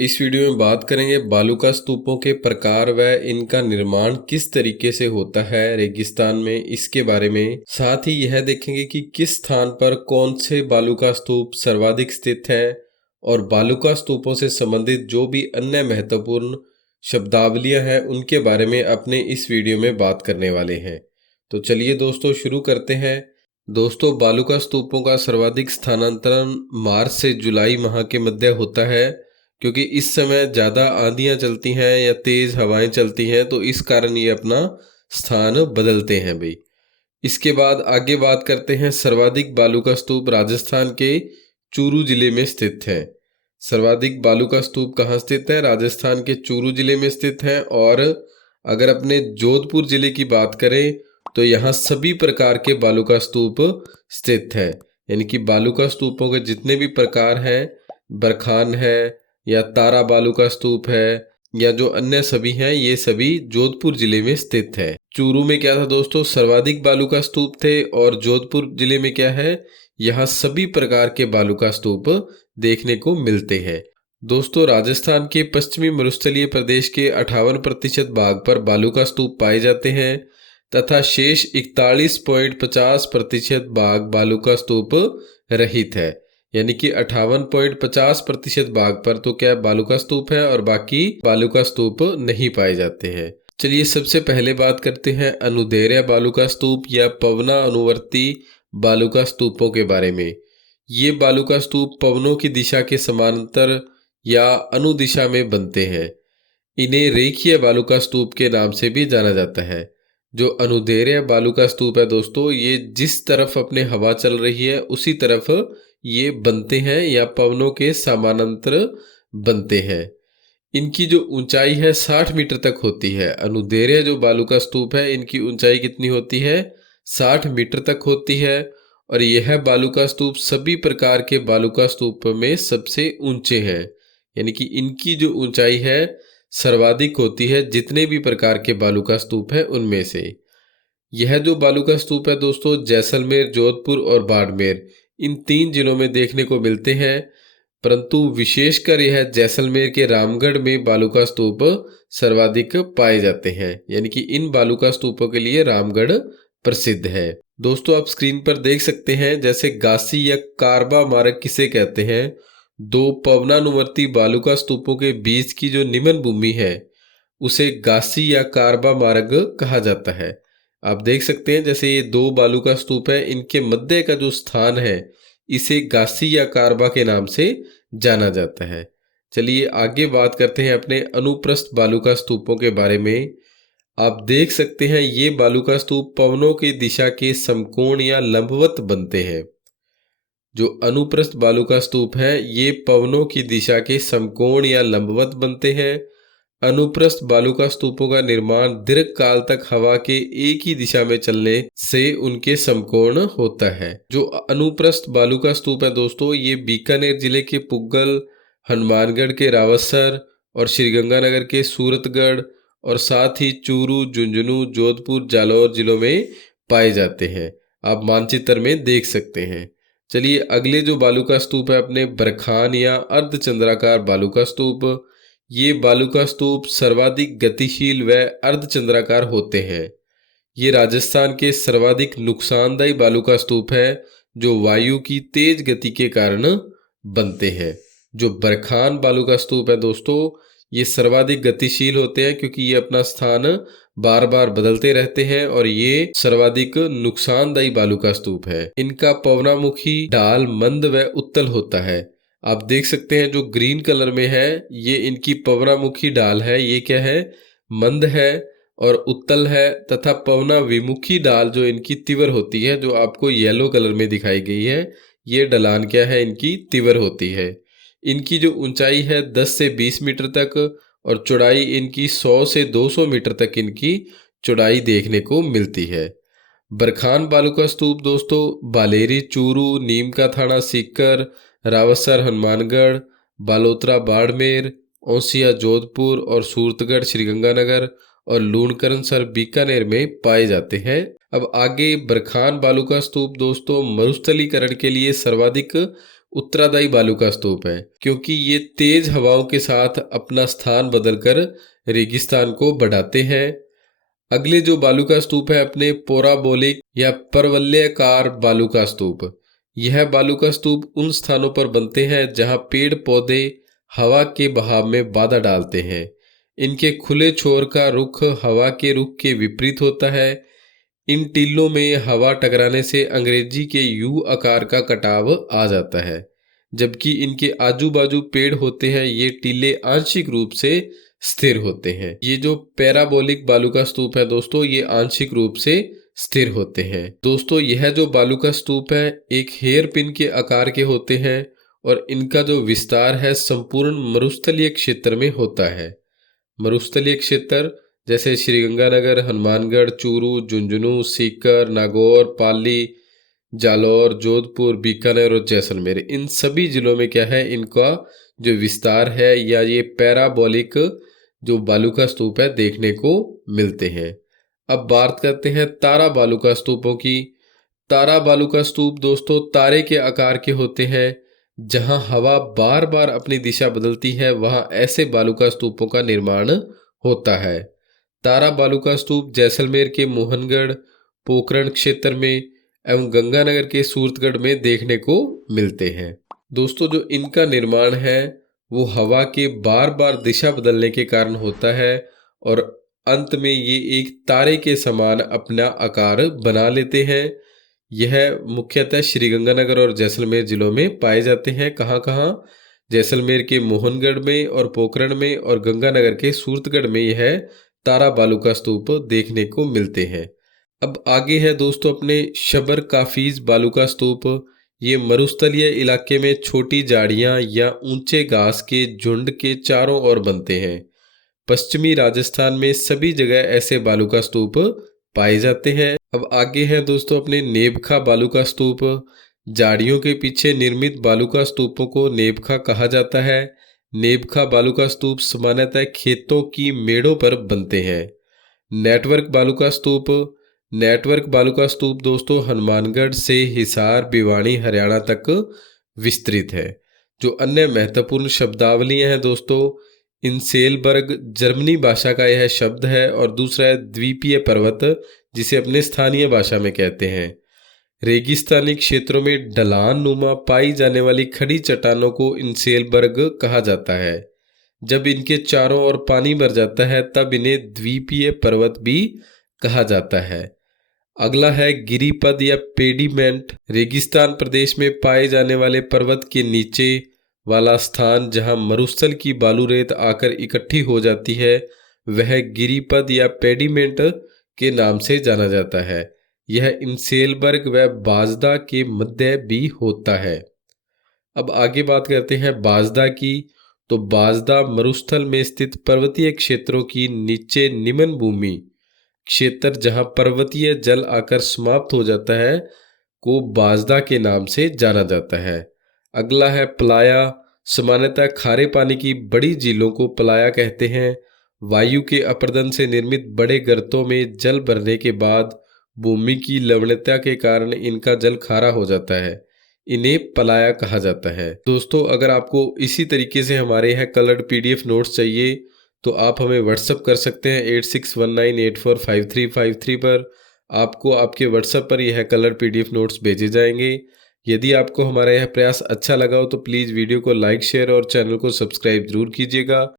इस वीडियो में बात करेंगे बालूका स्तूपों के प्रकार व इनका निर्माण किस तरीके से होता है रेगिस्तान में, इसके बारे में। साथ ही यह देखेंगे कि किस स्थान पर कौन से बालूका स्तूप सर्वाधिक स्थित है और बालूका स्तूपों से संबंधित जो भी अन्य महत्वपूर्ण शब्दावलियां हैं उनके बारे में अपने इस वीडियो में बात करने वाले हैं। तो चलिए दोस्तों शुरू करते हैं। दोस्तों, बालूका स्तूपों का सर्वाधिक स्थानांतरण मार्च से जुलाई माह के मध्य होता है, क्योंकि इस समय ज़्यादा आंधियाँ चलती हैं या तेज़ हवाएं चलती हैं, तो इस कारण ये अपना स्थान बदलते हैं भाई। इसके बाद आगे बात करते हैं। सर्वाधिक बालूका स्तूप राजस्थान के चूरू जिले में स्थित है। सर्वाधिक बालूका स्तूप कहाँ स्थित है? राजस्थान के चूरू जिले में स्थित है। और अगर अपने जोधपुर जिले की बात करें तो यहाँ सभी प्रकार के बालूका स्तूप स्थित हैं। यानी कि बालूका स्तूपों के जितने भी प्रकार हैं, बरखान है या तारा बालूका स्तूप है या जो अन्य सभी हैं, ये सभी जोधपुर जिले में स्थित है। चूरू में क्या था दोस्तों? सर्वाधिक बालूका स्तूप थे। और जोधपुर जिले में क्या है? यहाँ सभी प्रकार के बालूका स्तूप देखने को मिलते हैं। दोस्तों, राजस्थान के पश्चिमी मरुस्थलीय प्रदेश के 58% भाग पर बालूका स्तूप पाए जाते हैं तथा शेष 41.50% भाग बालूका स्तूप रहित है। यानी कि 58.50% भाग पर तो क्या बालूका स्तूप है और बाकी बालूका स्तूप नहीं पाए जाते हैं। चलिए सबसे पहले बात करते हैं अनुदैर्य बालूका स्तूप या पवना अनुवर्ती बालूका स्तूपों के बारे में। ये बालूका स्तूप पवनों की दिशा के समांतर या अनुदिशा में बनते हैं। इन्हें रेखीय बालूका स्तूप के नाम से भी जाना जाता है। जो अनुदैर्य बालूका स्तूप है दोस्तों, ये जिस तरफ अपने हवा चल रही है उसी तरफ ये बनते हैं या पवनों के समानांतर बनते हैं। इनकी जो ऊंचाई है 60 मीटर तक होती है। अनुदैर्य जो बालूका स्तूप है, इनकी ऊंचाई कितनी होती है? 60 मीटर तक होती है। और यह बालूका स्तूप सभी प्रकार के बालूका स्तूप में सबसे ऊंचे हैं। यानी कि इनकी जो ऊंचाई है सर्वाधिक होती है जितने भी प्रकार के बालूका स्तूप है उनमें से। यह जो बालूका स्तूप है दोस्तों, जैसलमेर, जोधपुर और बाड़मेर, इन 3 जिलों में देखने को मिलते हैं। परंतु विशेषकर यह जैसलमेर के रामगढ़ में बालूका स्तूप सर्वाधिक पाए जाते हैं। यानी कि इन बालूका स्तूपों के लिए रामगढ़ प्रसिद्ध है। दोस्तों, आप स्क्रीन पर देख सकते हैं, जैसे गासी या कारबा मार्ग किसे कहते हैं? 2 पवनानुवर्ती बालूका स्तूपों के बीच की जो निमन भूमि है उसे गासी या कारबा मार्ग कहा जाता है। आप देख सकते हैं, जैसे ये 2 बालूका स्तूप है, इनके मध्य का जो स्थान है इसे गासी या कारबा के नाम से जाना जाता है। चलिए आगे बात करते हैं अपने अनुप्रस्थ बालूका स्तूपों के बारे में। आप देख सकते हैं, ये बालूका स्तूप पवनों की दिशा के समकोण या लंबवत बनते हैं। जो अनुप्रस्थ बालूका स्तूप है ये पवनों की दिशा के समकोण या लंबवत बनते हैं। अनुप्रस्थ बालूका स्तूपों का निर्माण दीर्घ काल तक हवा के एक ही दिशा में चलने से उनके समकोण होता है। जो अनुप्रस्थ बालूका स्तूप है दोस्तों, ये बीकानेर जिले के पुग्गल, हनुमानगढ़ के रावतसर और श्रीगंगानगर के सूरतगढ़ और साथ ही चूरू, झुंझुनू, जोधपुर, जालौर जिलों में पाए जाते हैं। आप मानचित्र में देख सकते हैं। चलिए अगले जो बालूका स्तूप है अपने बरखान या अर्धचंद्राकार बालूका स्तूप। ये बालूका स्तूप सर्वाधिक गतिशील व अर्धचंद्राकार होते हैं। ये राजस्थान के सर्वाधिक नुकसानदायी बालूका स्तूप है जो वायु की तेज गति के कारण बनते हैं। जो बरखान बालूका स्तूप है दोस्तों, ये सर्वाधिक गतिशील होते हैं क्योंकि ये अपना स्थान बार बार बदलते रहते हैं और ये सर्वाधिक नुकसानदायी बालूका स्तूप है। इनका पवनामुखी ढाल मंद व उत्तल होता है। आप देख सकते हैं, जो ग्रीन कलर में है ये इनकी पवनामुखी ढाल है। ये क्या है? मंद है और उत्तल है। तथा पवना विमुखी ढाल जो इनकी तीव्र होती है, जो आपको येलो कलर में दिखाई गई है, ये ढलान क्या है? इनकी तीव्र होती है। इनकी जो ऊंचाई है 10 से 20 मीटर तक और चौड़ाई इनकी 100 से 200 मीटर तक इनकी चौड़ाई देखने को मिलती है। बरखान बालूका स्तूप दोस्तों बालेरी, चूरू, नीम का थाना सीकर, रावतसर हनुमानगढ़, बालोतरा बाड़मेर, औसिया जोधपुर और सूरतगढ़ श्रीगंगानगर और लूणकरणसर बीकानेर में पाए जाते हैं। अब आगे बरखान बालूका स्तूप दोस्तों मरुस्थलीकरण के लिए सर्वाधिक उत्तरादायी बालू का स्तूप है, क्योंकि ये तेज हवाओं के साथ अपना स्थान बदलकर रेगिस्तान को बढ़ाते हैं। अगले जो बालू का स्तूप है अपने पैराबोलिक या परवलयाकार बालू का स्तूप। यह बालू का स्तूप उन स्थानों पर बनते हैं जहां पेड़ पौधे हवा के बहाव में बाधा डालते हैं। इनके खुले छोर का रुख हवा के रुख के विपरीत होता है। इन टीलों में हवा टकराने से अंग्रेजी के यू आकार का कटाव आ जाता है। जबकि इनके आजू बाजू पेड़ होते हैं, ये टीले आंशिक रूप से स्थिर होते हैं। ये जो पैराबोलिक बालू का स्तूप है दोस्तों, ये आंशिक रूप से स्थिर होते हैं। दोस्तों यह जो बालू का स्तूप है एक हेयर पिन के आकार के होते हैं और इनका जो विस्तार है संपूर्ण मरुस्थलीय क्षेत्र में होता है। मरुस्थलीय क्षेत्र जैसे श्रीगंगानगर, हनुमानगढ़, चूरू, झुंझुनू, सीकर, नागौर, पाली, जालौर, जोधपुर, बीकानेर और जैसलमेर, इन सभी जिलों में क्या है, इनका जो विस्तार है या ये पैराबोलिक जो बालू का स्तूप है देखने को मिलते हैं। अब बात करते हैं तारा बालू का स्तूपों की। तारा बालू का स्तूप दोस्तों तारे के आकार के होते हैं। जहां हवा बार बार अपनी दिशा बदलती है वहां ऐसे बालू का स्तूपों का निर्माण होता है। तारा बालू का स्तूप जैसलमेर के मोहनगढ़, पोखरण क्षेत्र में एवं गंगानगर के सूरतगढ़ में देखने को मिलते हैं। दोस्तों जो इनका निर्माण है वो हवा के बार बार दिशा बदलने के कारण होता है और अंत में ये एक तारे के समान अपना आकार बना लेते हैं। यह मुख्यतः श्रीगंगानगर और जैसलमेर जिलों में पाए जाते हैं। कहाँ कहाँ? जैसलमेर के मोहनगढ़ में और पोखरण में और गंगानगर के सूरतगढ़ में यह तारा बालू का स्तूप देखने को मिलते हैं। अब आगे है दोस्तों अपने शबर काफीज बालू का स्तूप। ये मरुस्थलीय इलाके में छोटी झाड़ियां या ऊंचे घास के झुंड के चारों ओर बनते हैं। पश्चिमी राजस्थान में सभी जगह ऐसे बालू का स्तूप पाए जाते हैं। अब आगे है दोस्तों अपने नेबखा बालू का स्तूप। झाड़ियों के पीछे निर्मित बालू का स्तूपों को नेबखा कहा जाता है। नेबखा बालू का स्तूप सामान्यतः खेतों की मेड़ों पर बनते हैं। नेटवर्क बालू का स्तूप। नेटवर्क बालू का स्तूप दोस्तों हनुमानगढ़ से हिसार, भिवानी, हरियाणा तक विस्तृत है। जो अन्य महत्वपूर्ण शब्दावलियां हैं दोस्तों, इंसेलबर्ग जर्मनी भाषा का यह शब्द है और दूसरा है द्वीपीय पर्वत, जिसे अपने स्थानीय भाषा में कहते हैं। रेगिस्तानी क्षेत्रों में ढलान नुमा पाई जाने वाली खड़ी चट्टानों को इंसेलबर्ग कहा जाता है। जब इनके चारों ओर पानी भर जाता है तब इन्हें द्वीपीय पर्वत भी कहा जाता है। अगला है गिरिपद या पेडीमेंट। रेगिस्तान प्रदेश में पाए जाने वाले पर्वत के नीचे वाला स्थान जहां मरुस्थल की बालू रेत आकर इकट्ठी हो जाती है वह गिरिपद या पेडीमेंट के नाम से जाना जाता है। यह इंसेलबर्ग व बाजदा के मध्य भी होता है। अब आगे बात करते हैं बाजदा की। तो बाजदा मरुस्थल में स्थित पर्वतीय क्षेत्रों की नीचे निम्न भूमि क्षेत्र जहां पर्वतीय जल आकर समाप्त हो जाता है को बाजदा के नाम से जाना जाता है। अगला है प्लाया। सामान्यतः खारे पानी की बड़ी झीलों को प्लाया कहते हैं। वायु के अपर्दन से निर्मित बड़े गर्तों में जल भरने के बाद भूमि की लवणता के कारण इनका जल खारा हो जाता है। इन्हें प्लाया कहा जाता है। दोस्तों अगर आपको इसी तरीके से हमारे यहाँ कलर्ड PDF नोट्स चाहिए तो आप हमें व्हाट्सअप कर सकते हैं 8619845353 पर। आपको आपके व्हाट्सएप पर यह कलर PDF नोट्स भेजे जाएंगे। यदि आपको हमारा यह प्रयास अच्छा लगा हो तो प्लीज़ वीडियो को लाइक, शेयर और चैनल को सब्सक्राइब जरूर कीजिएगा।